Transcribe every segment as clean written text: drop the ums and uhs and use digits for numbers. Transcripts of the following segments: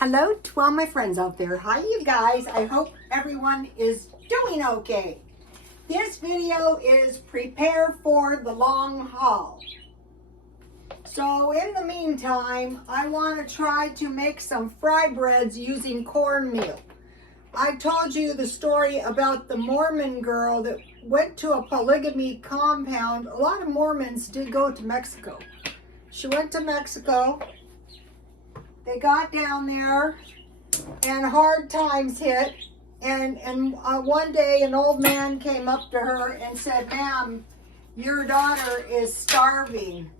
Hello to all my friends out there. Hi you guys. I hope everyone is doing okay. This video is prepare for the long haul. So in the meantime, I want to try to make some fry breads using cornmeal. I told you the story about the Mormon girl that went to a polygamy compound. A lot of Mormons did go to Mexico. She went to Mexico. They got down there and hard times hit. And one day an old man came up to her and said, "Ma'am, your daughter is starving."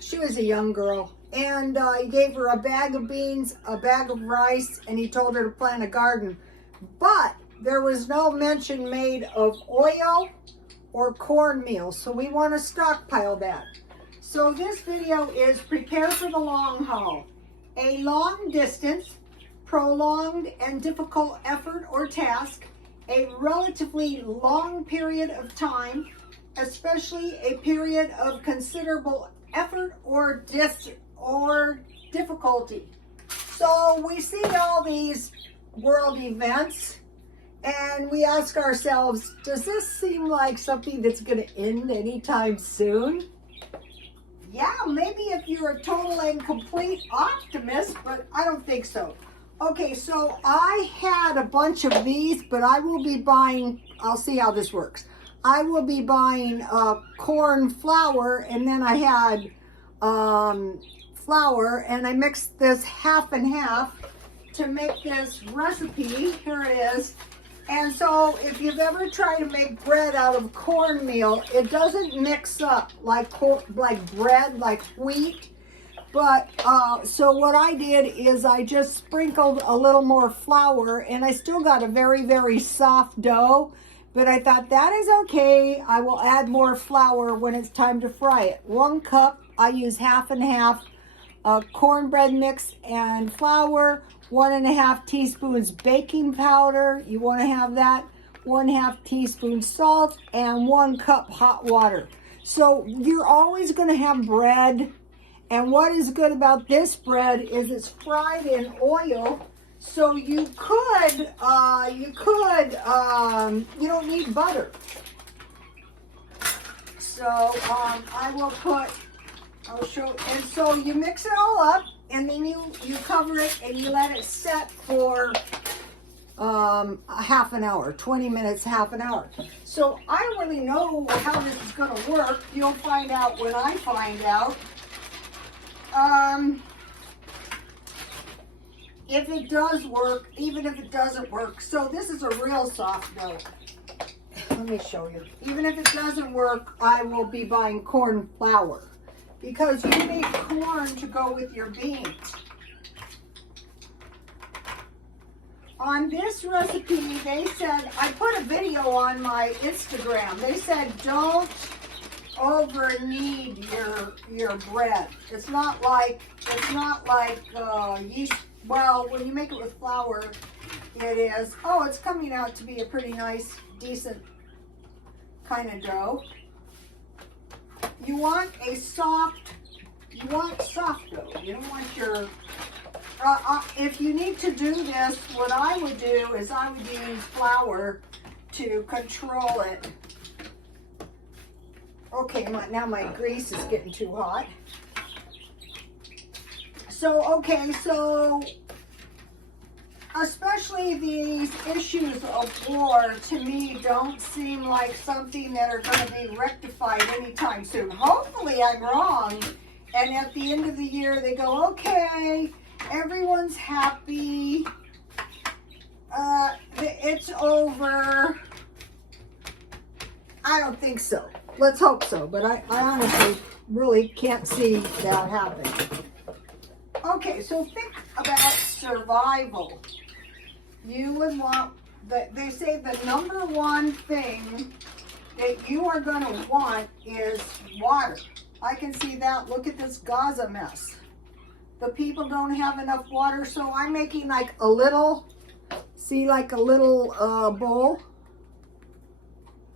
She was a young girl. And he gave her a bag of beans, a bag of rice, and he told her to plant a garden. But there was no mention made of oil or cornmeal. So we want to stockpile that. So this video is prepare for the long haul. A long distance, prolonged and difficult effort or task, a relatively long period of time, especially a period of considerable effort or difficulty. So we see all these world events and we ask ourselves, does this seem like something that's going to end anytime soon? Yeah, maybe if you're a total and complete optimist, but I don't think so. Okay, so I had a bunch of these, but I will be buying, I'll see how this works. I will be buying corn flour, and then I had flour, and I mixed this half and half to make this recipe. Here it is. And so if you've ever tried to make bread out of cornmeal, it doesn't mix up like bread, like wheat. But so what I did is I just sprinkled a little more flour, and I still got a very, very soft dough. But I thought that is okay. I will add more flour when it's time to fry it. 1 cup, I use half and half cornbread mix and flour. 1.5 teaspoons baking powder. You want to have that. 1/2 teaspoon salt and 1 cup hot water. So you're always going to have bread. And what is good about this bread is it's fried in oil. So you don't need butter. So I'll show, and so you mix it all up, and then you cover it and you let it set for half an hour, 20 minutes, half an hour. So I don't really know how this is going to work. You'll find out when I find out. If it does work, even if it doesn't work. So this is a real soft dough. Let me show you. Even if it doesn't work, I will be buying corn flour, because you need corn to go with your beans. On this recipe, they said, I put a video on my Instagram. They said, don't over knead your bread. It's not like yeast. Well, when you make it with flour, it is. Oh, it's coming out to be a pretty nice, decent kind of dough. You want soft dough. You don't want your, if you need to do this, what I would do is I would use flour to control it. Okay, now my grease is getting too hot. So especially these issues of war, to me, don't seem like something that are going to be rectified anytime soon. Hopefully I'm wrong, and at the end of the year they go, okay, everyone's happy, it's over. I don't think so. Let's hope so, but I honestly really can't see that happening. Okay, so think about survival. You would want, they say the number one thing that you are going to want is water. I can see that. Look at this Gaza mess. The people don't have enough water, so I'm making like a little bowl.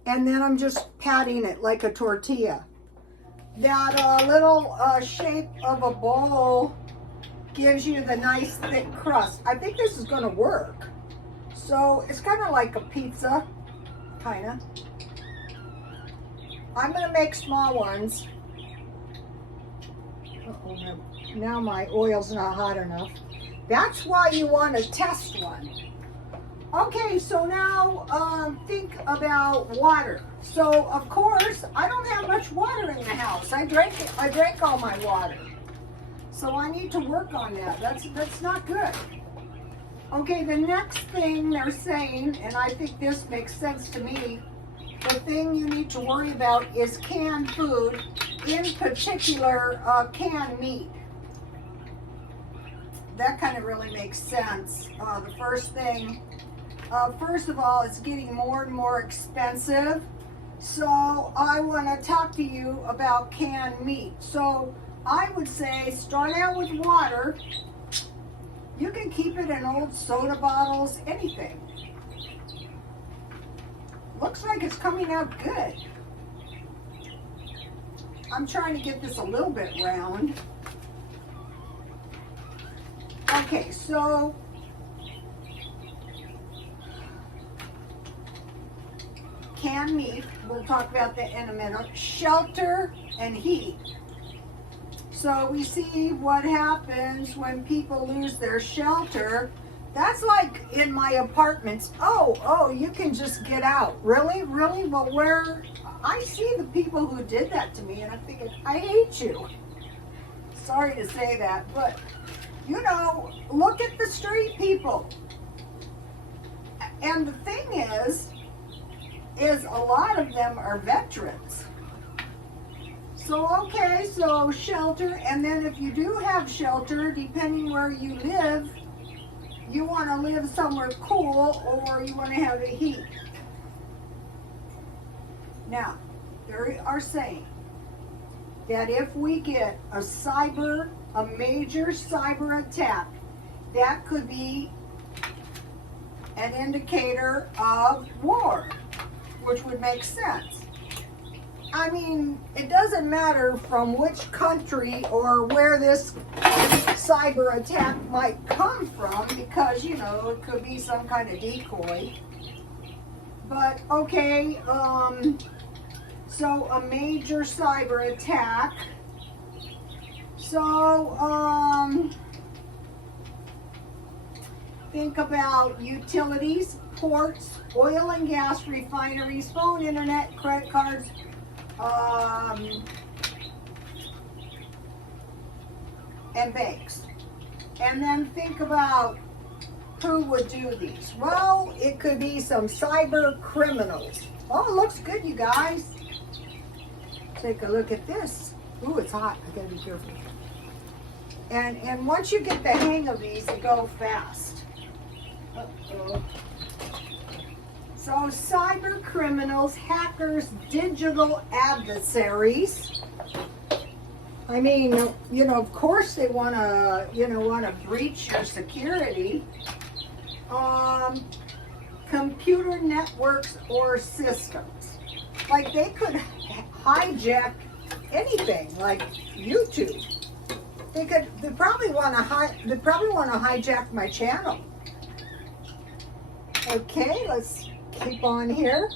And then I'm just patting it like a tortilla. That little shape of a bowl gives you the nice thick crust. I think this is going to work. So it's kind of like a pizza, kind of. I'm going to make small ones. Uh-oh, now my oil's not hot enough. That's why you want to test one. Okay, so now think about water. So of course, I don't have much water in the house. I drank all my water. So I need to work on that. That's not good. Okay, the next thing they're saying, and I think this makes sense to me, the thing you need to worry about is canned food, in particular canned meat. That kind of really makes sense. The first thing, first of all, it's getting more and more expensive. So I want to talk to you about canned meat. So I would say start out with water. You can keep it in old soda bottles, anything. Looks like it's coming out good. I'm trying to get this a little bit round. Okay, so canned meat, we'll talk about that in a minute. Shelter and heat. So we see what happens when people lose their shelter. That's like in my apartments. Oh, you can just get out. Really? Well, where? I see the people who did that to me and I'm thinking, I hate you. Sorry to say that, but you know, look at the street people. And the thing is a lot of them are veterans. So, okay, so shelter, and then if you do have shelter, depending where you live, you want to live somewhere cool or you want to have a heat. Now, they are saying that if we get a major cyber attack, that could be an indicator of war, which would make sense. I mean, it doesn't matter from which country or where this cyber attack might come from because, you know, it could be some kind of decoy. But, okay, so a major cyber attack. So, think about utilities, ports, oil and gas refineries, phone, internet, credit cards, and banks. And then think about who would do these. Well, it could be some cyber criminals. Oh, it looks good, you guys. Take a look at this. Ooh, it's hot. I gotta be careful. And once you get the hang of these, they go fast. Uh-oh. So cyber criminals, hackers, digital adversaries. I mean, you know, of course they want to breach your security. Computer networks or systems. Like they could hijack anything, like YouTube. They probably want to hijack my channel. Okay, let's keep on here.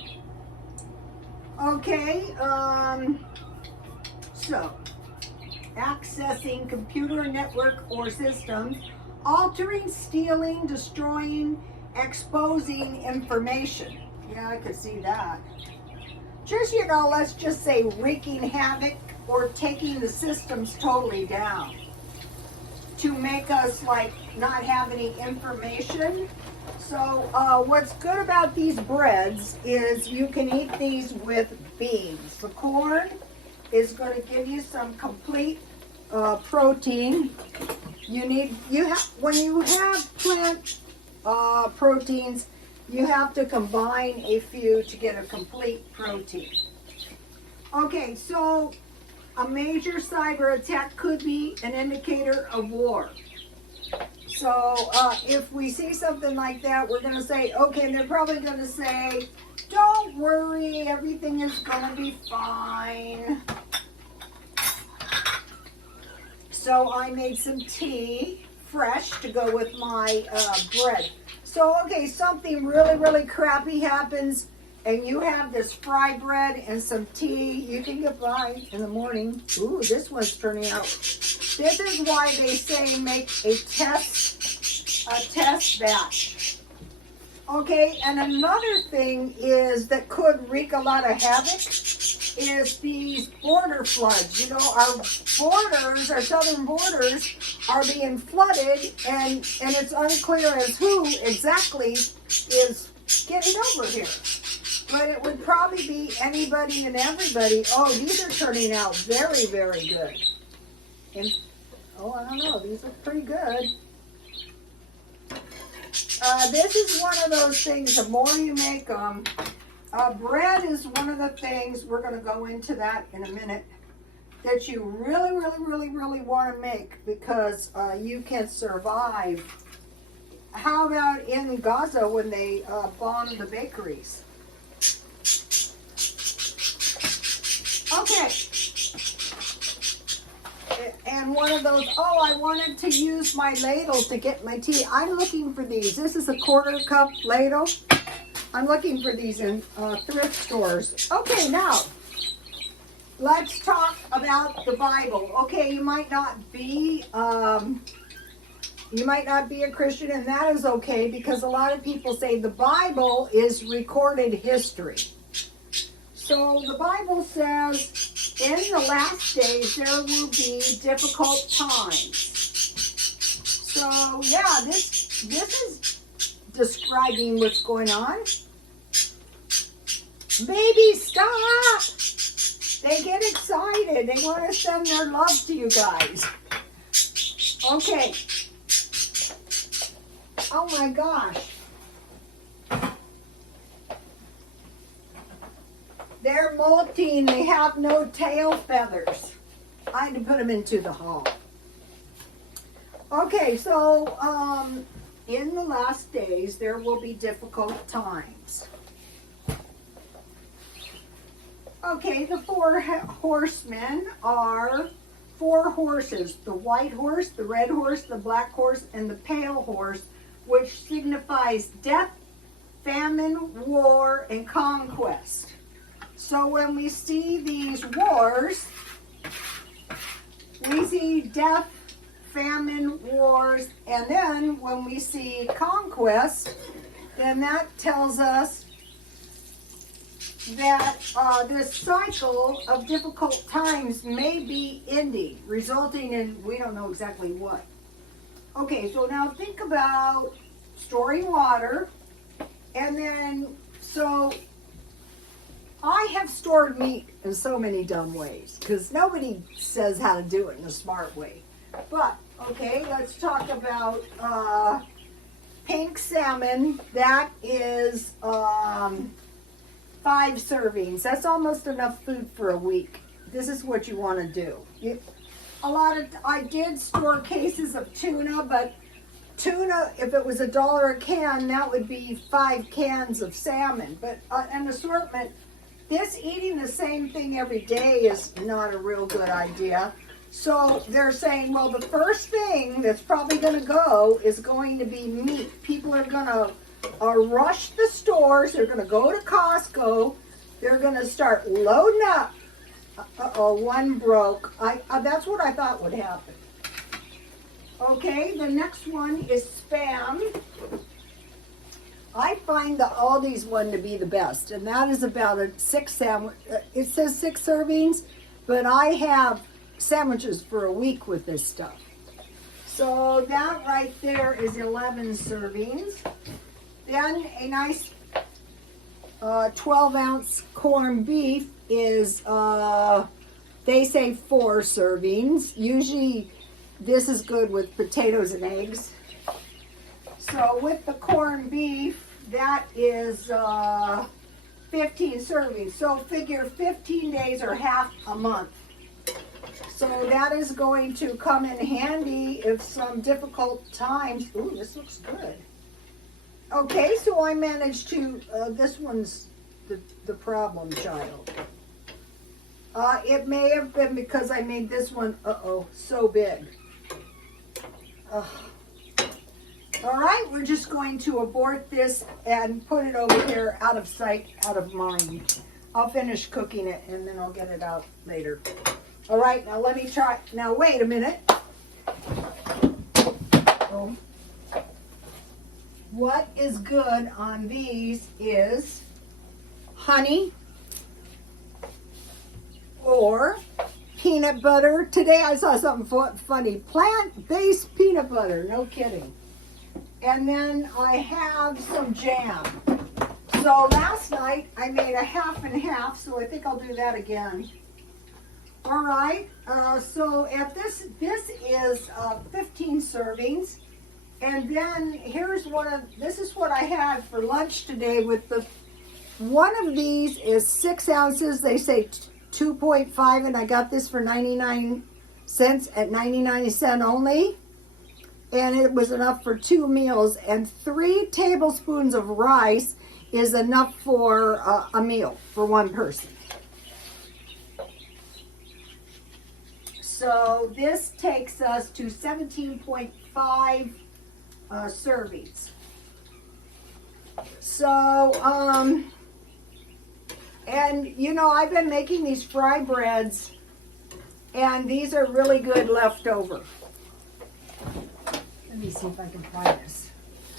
Okay, so accessing computer network or systems, altering, stealing, destroying, exposing information. Yeah, I could see that. Just, you know, let's just say wreaking havoc or taking the systems totally down to make us like not have any information. So what's good about these breads is you can eat these with beans. The corn is going to give you some complete protein. When you have plant proteins, you have to combine a few to get a complete protein. Okay, so a major cyber attack could be an indicator of war. So if we see something like that, we're going to say, okay, and they're probably going to say, don't worry, everything is going to be fine. So I made some tea fresh to go with my bread. So, okay, something really, really crappy happens and you have this fry bread and some tea, you can get by in the morning. Ooh, this one's turning out. This is why they say make a test batch. Okay, and another thing is that could wreak a lot of havoc is these border floods. You know, our borders, our southern borders are being flooded, and it's unclear as who exactly is getting over here. But it would probably be anybody and everybody. Oh, these are turning out very, very good. And, oh, I don't know, these look pretty good. This is one of those things, the more you make them, bread is one of the things, we're going to go into that in a minute, that you really, really, really, really want to make because you can survive. How about in Gaza when they bombed the bakeries? Okay. And one of those, oh, I wanted to use my ladle to get my tea. I'm looking for these. This is a 1/4 cup ladle. I'm looking for these in thrift stores. Okay, now, let's talk about the Bible. Okay, you might not be a Christian, and that is okay because a lot of people say the Bible is recorded history. So the Bible says, in the last days, there will be difficult times. So, yeah, this is describing what's going on. Baby, stop! They get excited. They want to send their love to you guys. Okay. Oh, my gosh. They're molting. They have no tail feathers. I had to put them into the hall. Okay, so in the last days, there will be difficult times. Okay, the 4 horsemen are 4 horses. The white horse, the red horse, the black horse, and the pale horse, which signifies death, famine, war, and conquest. So when we see these wars, we see death, famine, wars, and then when we see conquest, then that tells us that this cycle of difficult times may be ending, resulting in we don't know exactly what. Okay, so now think about storing water, and then so I have stored meat in so many dumb ways because nobody says how to do it in a smart way. But, okay, let's talk about pink salmon. That is 5 servings. That's almost enough food for a week. This is what you want to do. I did store cases of tuna, but tuna, if it was $1 a can, that would be 5 cans of salmon. But an assortment. Eating the same thing every day is not a real good idea. So they're saying, well, the first thing that's probably going to go is going to be meat. People are going to rush the stores. They're going to go to Costco. They're going to start loading up. Uh-oh, one broke. That's what I thought would happen. Okay, the next one is Spam. I find the Aldi's one to be the best, and that is about a 6 sandwich. It says 6 servings, but I have sandwiches for a week with this stuff. So that right there is 11 servings. Then a nice 12-ounce corned beef is, they say 4 servings. Usually this is good with potatoes and eggs. So with the corned beef, that is 15 servings. So figure 15 days or half a month. So that is going to come in handy if some difficult times. Ooh, this looks good. Okay, so I managed to, this one's the problem child. It may have been because I made this one, so big. All right, we're just going to abort this and put it over here out of sight, out of mind. I'll finish cooking it and then I'll get it out later. All right, now let me try. Now wait a minute. Oh. What is good on these is honey or peanut butter. Today I saw something funny. Plant-based peanut butter, no kidding. And then I have some jam. So last night I made a half and half, so I think I'll do that again. All right, so at this is 15 servings. And then this is what I had for lunch today with one of these is 6 ounces. They say 2.5, and I got this for 99 cents at 99 cents only. And it was enough for 2 meals, and 3 tablespoons of rice is enough for a meal for one person. So this takes us to 17.5 servings. So, and you know, I've been making these fry breads, and these are really good leftover. Let me see if I can try this.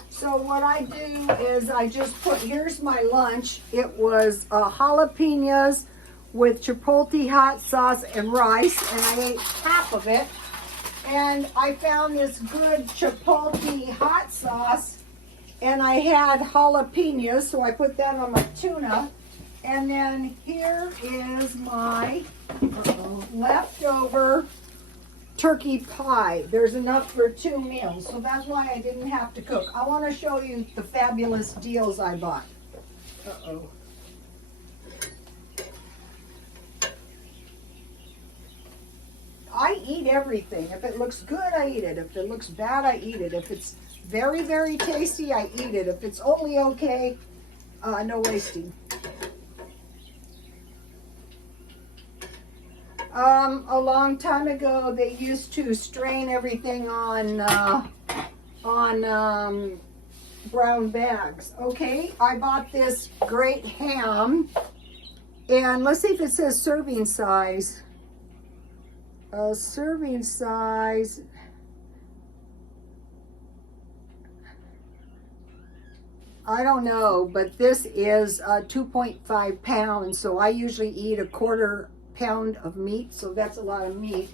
So what I do is I just here's my lunch. It was jalapenos with chipotle hot sauce and rice, and I ate half of it. And I found this good chipotle hot sauce, and I had jalapenos, so I put that on my tuna. And then here is my leftover turkey pie. There's enough for 2 meals, so that's why I didn't have to cook. I want to show you the fabulous deals I bought. Uh-oh. I eat everything. If it looks good, I eat it. If it looks bad, I eat it. If it's very, very tasty, I eat it. If it's only okay, no wasting. A long time ago, they used to strain everything on brown bags. Okay, I bought this great ham, and let's see if it says serving size. Serving size. I don't know, but this is 2.5 pounds, so I usually eat a 1/4 pound of meat, so that's a lot of meat.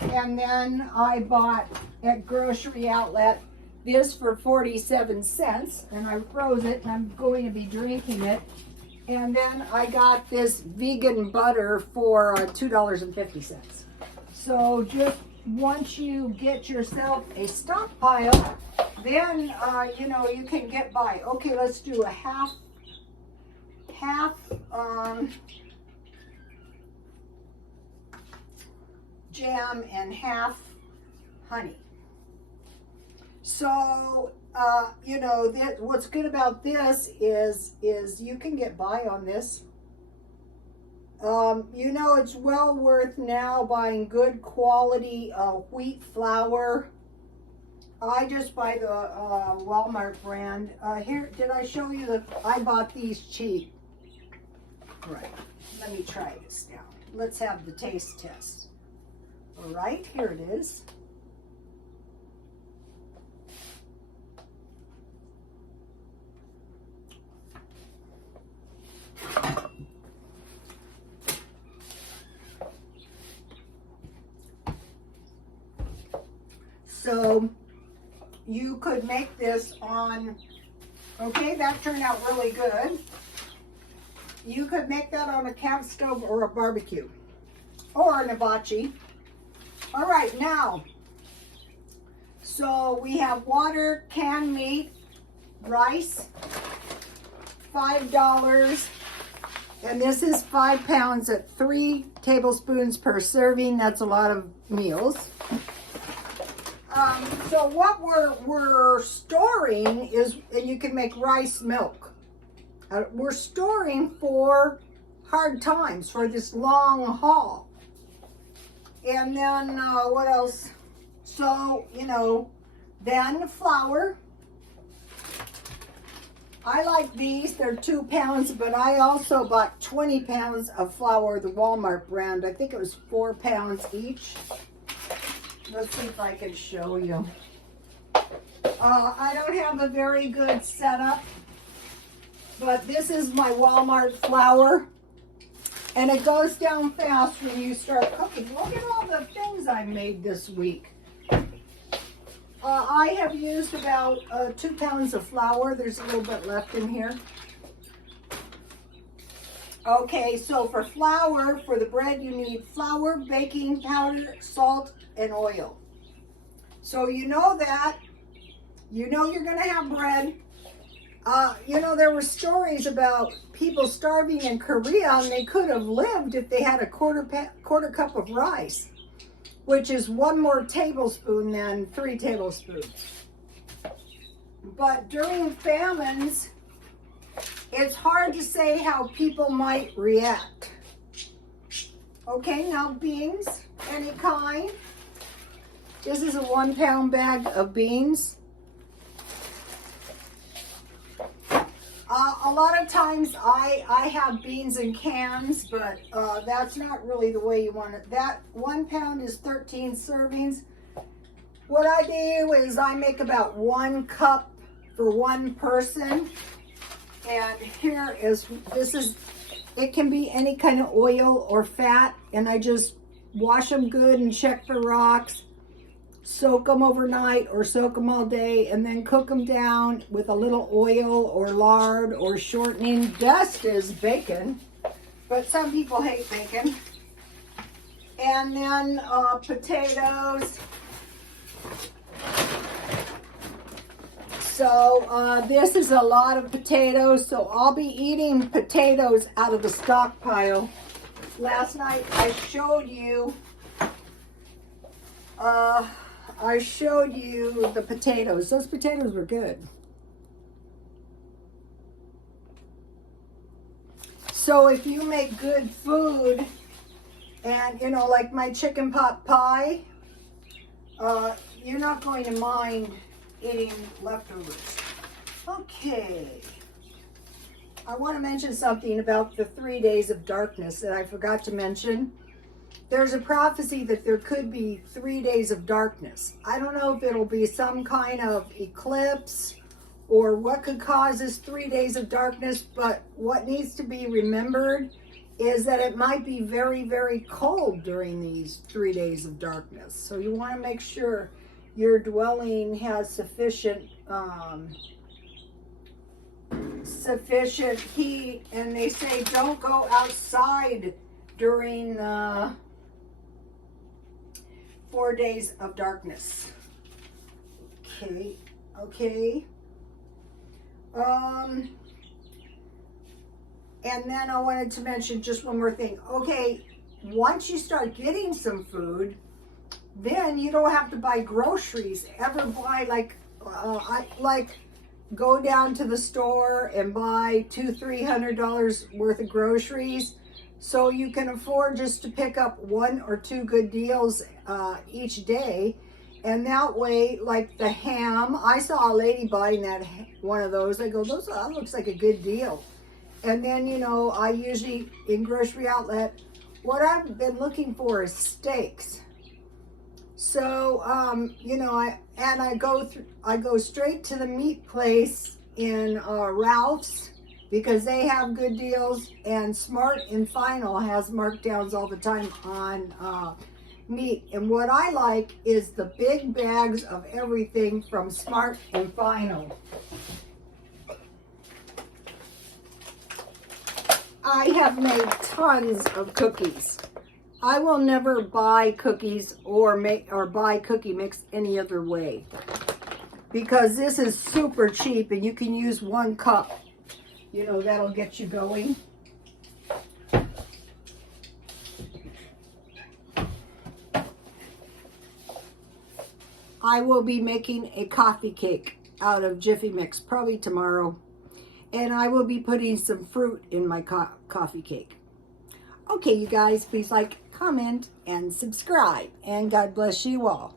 And then I bought at Grocery Outlet this for 47 cents, and I froze it, and I'm going to be drinking it. And then I got this vegan butter for $2.50. So just once you get yourself a stockpile, then you know, you can get by. Okay, let's do a half jam and half honey. So you know, what's good about this is you can get by on this. You know, it's well worth now buying good quality wheat flour. I just buy the Walmart brand. Here, did I show you I bought these cheap? Right, let me try this now. Let's have the taste test. All right, here it is. So you could make this on, okay, that turned out really good. You could make that on a camp stove or a barbecue or an hibachi. All right, now, so we have water, canned meat, rice, $5, and this is 5 pounds at 3 tablespoons per serving. That's a lot of meals. So what we're storing is, and you can make rice milk. We're storing for hard times, for this long haul. And then what else? So, you know, then flour. I like these. They're 2 pounds, but I also bought 20 pounds of flour, the Walmart brand. I think it was 4 pounds each. Let's see if I can show you. I don't have a very good setup, but this is my Walmart flour, and it goes down fast when you start cooking. Look at all the things I made this week. I have used about 2 pounds of flour. There's a little bit left in here. Okay, so for flour, for the bread, you need flour, baking powder, salt, and oil. So you know that. You know you're going to have bread. You know, there were stories about people starving in Korea, and they could have lived if they had a quarter cup of rice, which is 1 more tablespoon than 3 tablespoons. But during famines, it's hard to say how people might react. Okay, now beans, any kind. This is a 1 pound bag of beans. A lot of times I have beans in cans, but that's not really the way you want it. That 1 pound is 13 servings. What I do is I make about 1 cup for 1 person. And here is, it can be any kind of oil or fat, and I just wash them good and check for rocks, soak them overnight or soak them all day, and then cook them down with a little oil or lard or shortening. Best is bacon, but some people hate bacon. And then potatoes. So this is a lot of potatoes, so I'll be eating potatoes out of the stockpile. Last night I showed you the potatoes. Those potatoes were good. So if you make good food, and you know, like my chicken pot pie, you're not going to mind eating leftovers. Okay. I want to mention something about the 3 days of darkness that I forgot to mention. There's a prophecy that there could be 3 days of darkness. I don't know if it'll be some kind of eclipse or what could cause this 3 days of darkness, but what needs to be remembered is that it might be very, very cold during these 3 days of darkness. So you want to make sure your dwelling has sufficient heat, and they say don't go outside during 4 days of darkness. Okay. And then I wanted to mention just one more thing. Okay, once you start getting some food, then you don't have to buy groceries. Ever buy go down to the store and buy $200-300 worth of groceries, so you can afford just to pick up 1 or 2 good deals each day. And that way, like the ham, I saw a lady buying one of those. I go, that looks like a good deal. And then, you know, I usually in grocery outlet, what I've been looking for is steaks. So, you know, I go straight to the meat place in Ralph's, because they have good deals, and Smart and Final has markdowns all the time on meat. And what I like is the big bags of everything from Smart and Final. I have made tons of cookies. I will never buy cookies or buy cookie mix any other way, because this is super cheap and you can use 1 cup. You know, that'll get you going. I will be making a coffee cake out of Jiffy Mix probably tomorrow, and I will be putting some fruit in my coffee cake. Okay, you guys, please like, comment, and subscribe, and God bless you all.